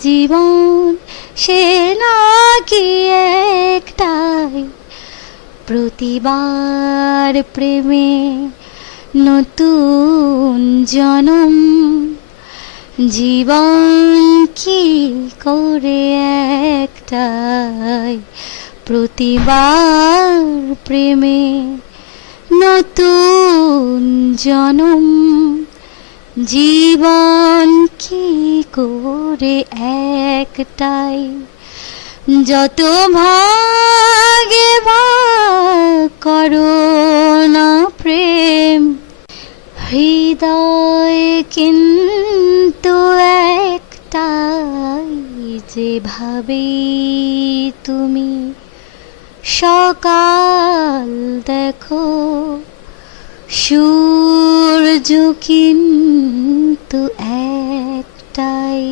জীবন সে নাকি একটাই, প্রতিবার প্রেমে নতুন জনম। জীবন কি করে একটাই, প্রতিবার প্রেমে নতুন জনম। জীবন কি করে একটাই, যত ভাগে ভাগ করো না প্রেম, হৃদয় কিন্তু একটাই। যেভাবে তুমি সকাল দেখো, সূর্য কিন্তু একটাই।